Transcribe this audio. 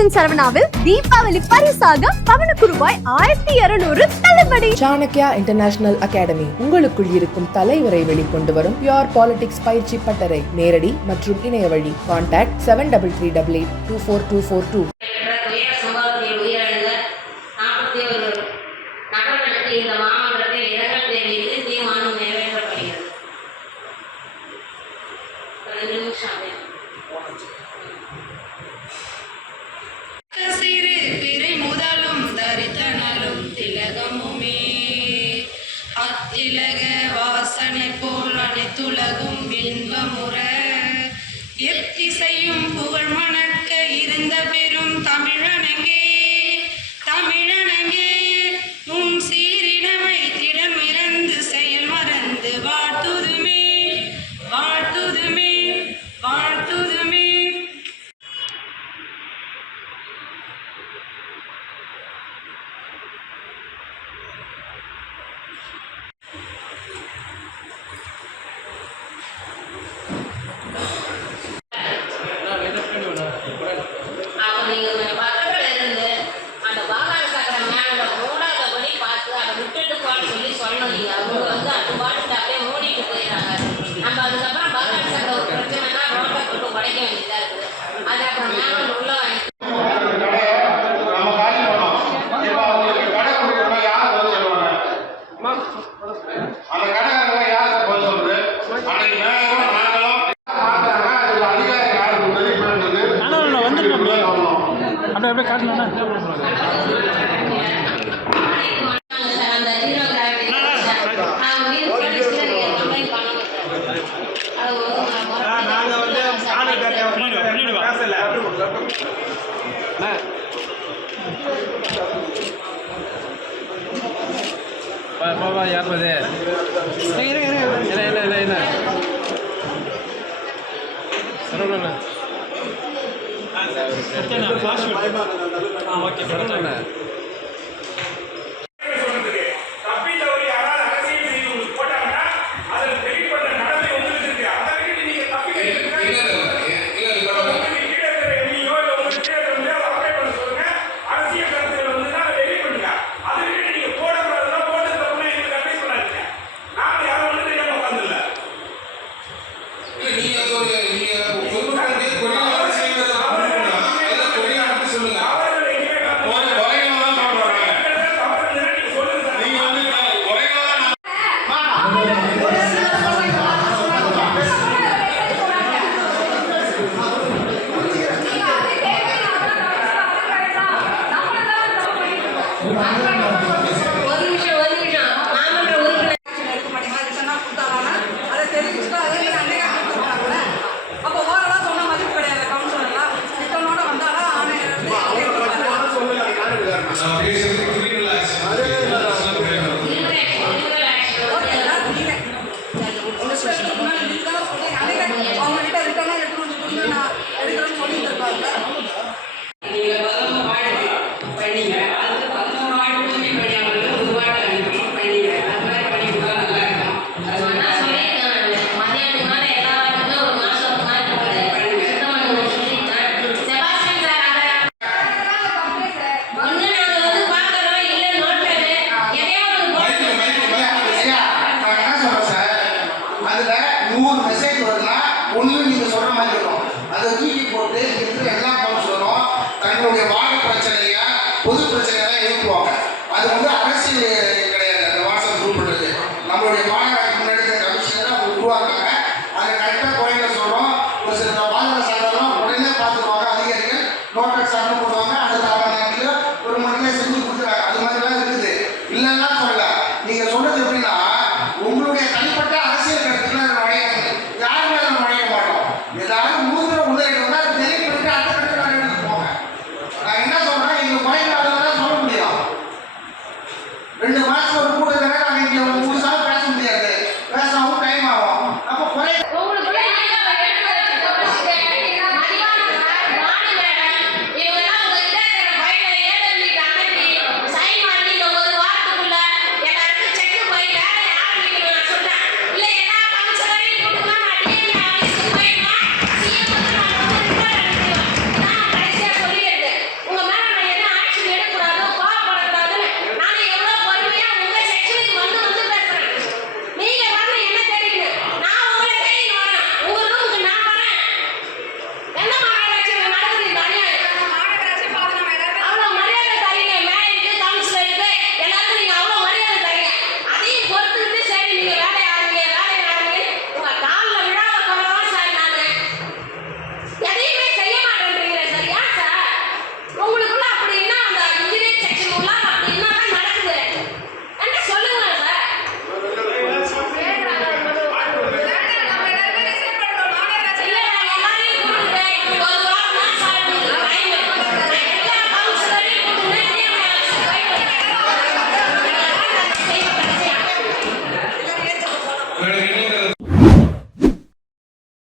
Diamonds சரவணாவில் Deepavali பரிசாக பவனுக்கு ரூபாய் 1200 தள்ளுபடி. சாணக்யா இன்டர்நேஷனல் அகாடமி உங்களுக்குள் இருக்கும் தலைவரை வெளிக்கொண்டு வரும் பியூர் பாலிடிக்ஸ் பயிற்சி பட்டறை. நேரடி மற்றும் இணைய வழி. கான்டாக்ட் 7338824242. இந்த மாமன்றத்தில் இரங்கல் தெரிவித்து தீர்மானம் நிறைவேற்றப்படுகிறது. 2 நிமிஷம். சிறு பிறை முதலும் தரித்தனரும் திலகமுமே அத்திலக வாசனை போல் அனைத்துலகும் இன்பமுற எத்திசையும் புகழ் மணக்க இருந்த பெரும் தமிழனங்கே தமிழனங்கே உன் சீரினமை திறம் இறந்து செயல் மறந்து வாழ்த்துதுமே வாழ்த்துதுமே வாழ்த்துதுமே. அப்படியே காட்டணும்னா பாபா யாப்பது இல்லை பொது பிரச்சனையெல்லாம் எழுப்புவாங்க. அது அரசியல் கிடையாது. அந்த வாட்ஸ்அப் குரூப்ன்றது நம்மளுடைய மாநகராட்சி முன்னாடி விஷயம் தான் அவங்க உருவாக்குறாங்க. அதை கரெக்டாக குறைகளை சொல்கிறோம். ஒரு சில பாதுகாப்பு சாதனம் உடனே பார்த்துருவாங்க அதிகாரிகள். நோட்டீஸ்